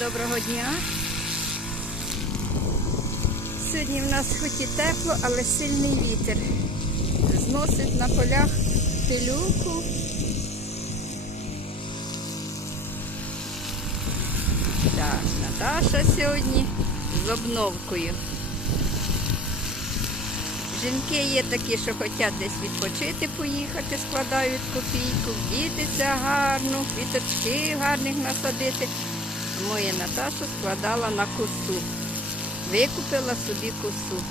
доброго дня. Сьогодні в нас хоч і тепло, але сильний вітер. Зносить на полях пилюку. Так, Наташа сьогодні з обновкою. Жінки є такі, що хочуть десь відпочити, поїхати, складають копійку, вдітися гарно, квіточки гарних насадити. Моя Наташа складала на косу. Викупила собі косу.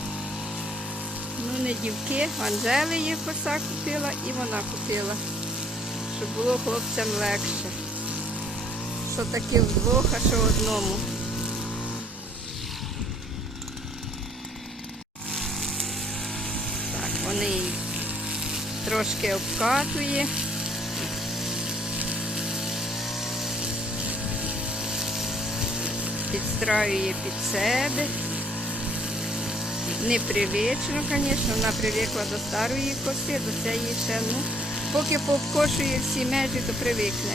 Ну, не дівки, Анжели є коса купила і вона купила, щоб було хлопцям легше. Що таки вдвох, а що одному. Так, вони її трошки обкатує. Підстраює під себе. Непривично, звісно, вона привикла до старої коси, до цієї ще, ну, поки пообкошує всі межі, то привикне.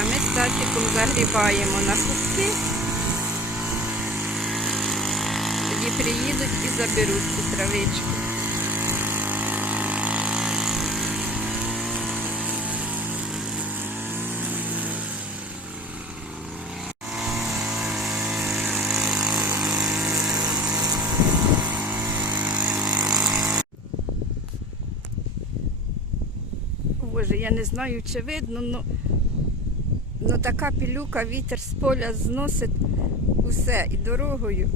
А ми з татиком загрібаємо на кубки. Тоді приїдуть і заберуть цю травичку. Боже, я не знаю, чи видно, але Ну така пілюка, вітер з поля зносить усе і дорогою.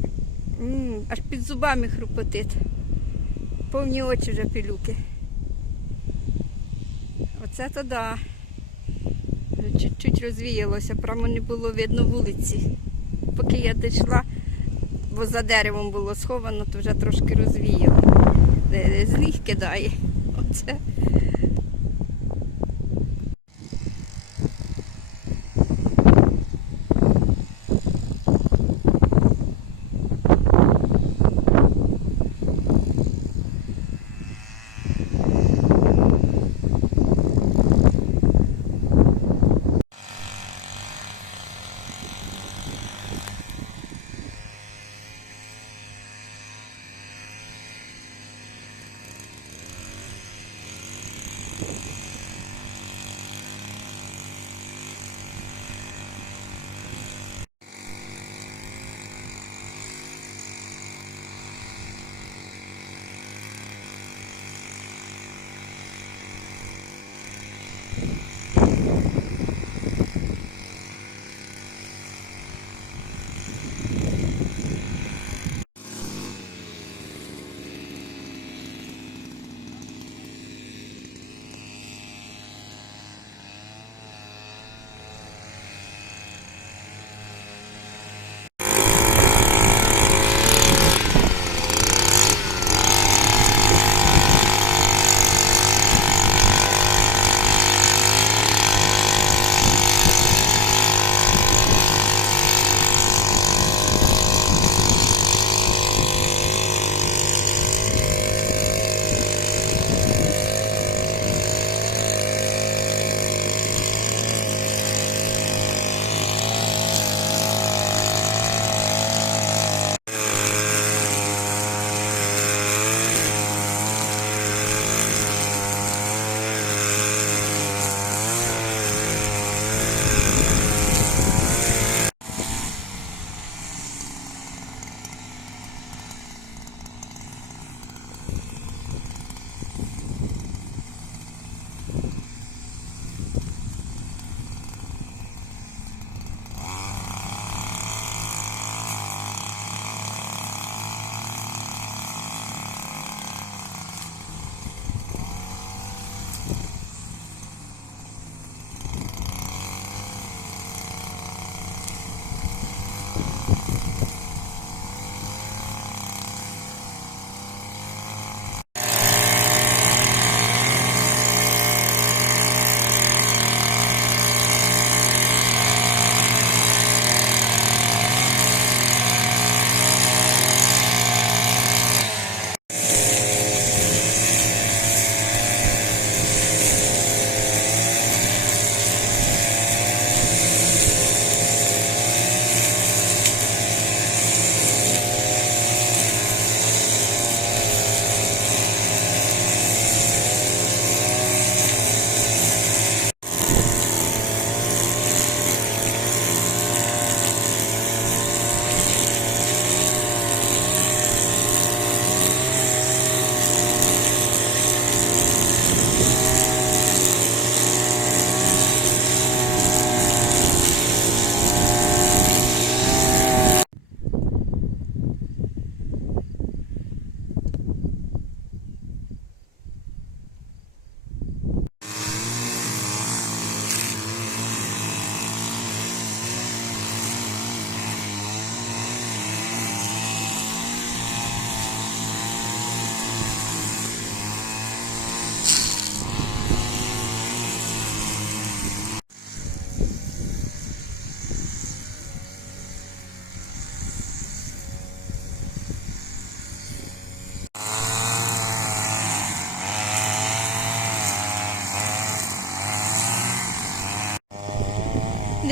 М, аж під зубами хрупотить. Повні очі вже пілюки. Оце то да. Чуть-чуть розвіялося, прямо не було видно вулиці. Поки я дійшла, бо за деревом було сховано, то вже трошки розвіяло. Де- З них кидає. Оце.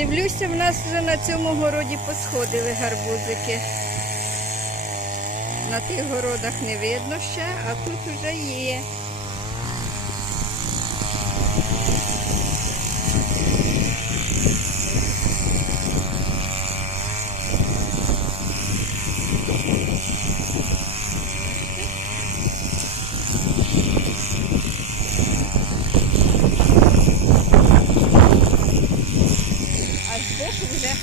Дивлюся, в нас вже на цьому городі посходили гарбузики. На тих городах не видно ще, а тут вже є. а збоку вже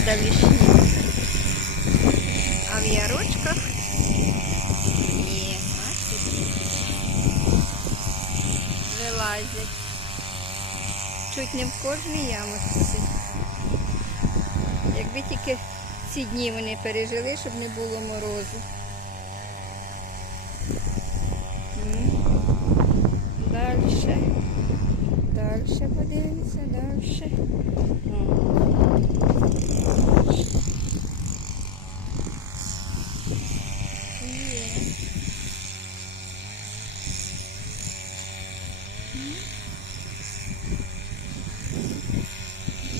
падалішні. А в ярочках є, бачите, вилазять. Чуть не в кожній ямочці. Якби тільки ці дні вони пережили, щоб не було морозу. Далі. Далі подивимося, далі.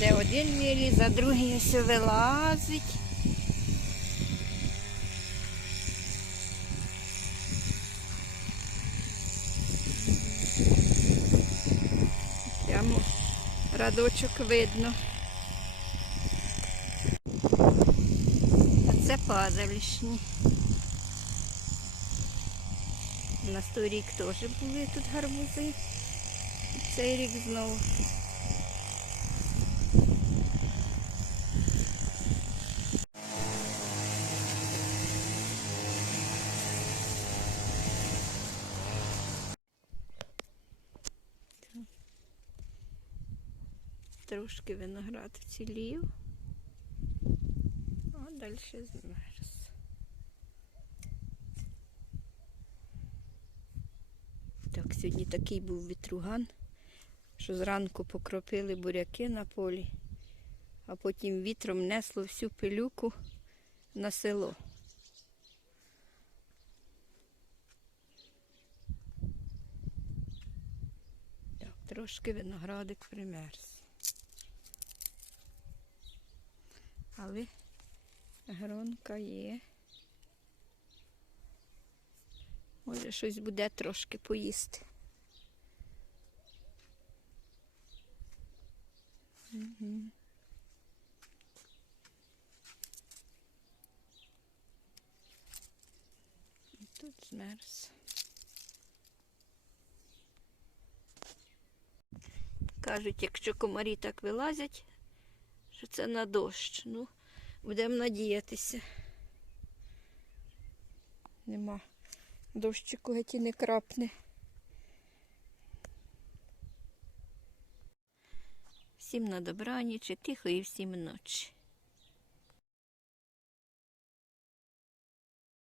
Де один виліз, а другий ось вилазить. Прямо радочок видно. А це падалішні. На той рік теж були тут гарбузи. Цей рік знову. Трошки виноград вцілів. Далі змерз. Так, сьогодні такий був вітруган, що зранку покропили буряки на полі, а потім вітром несло всю пилюку на село. Так, трошки виноградик примерз. Але гронка є. Може, щось буде трошки поїсти. Мгм. І Тут змерз. Кажуть, якщо комарі так вилазять, що це на дощ. Ну, будемо надіятися. Нема. Дощику геть і не крапне. Всім на добраніч, і тихої всім ночі.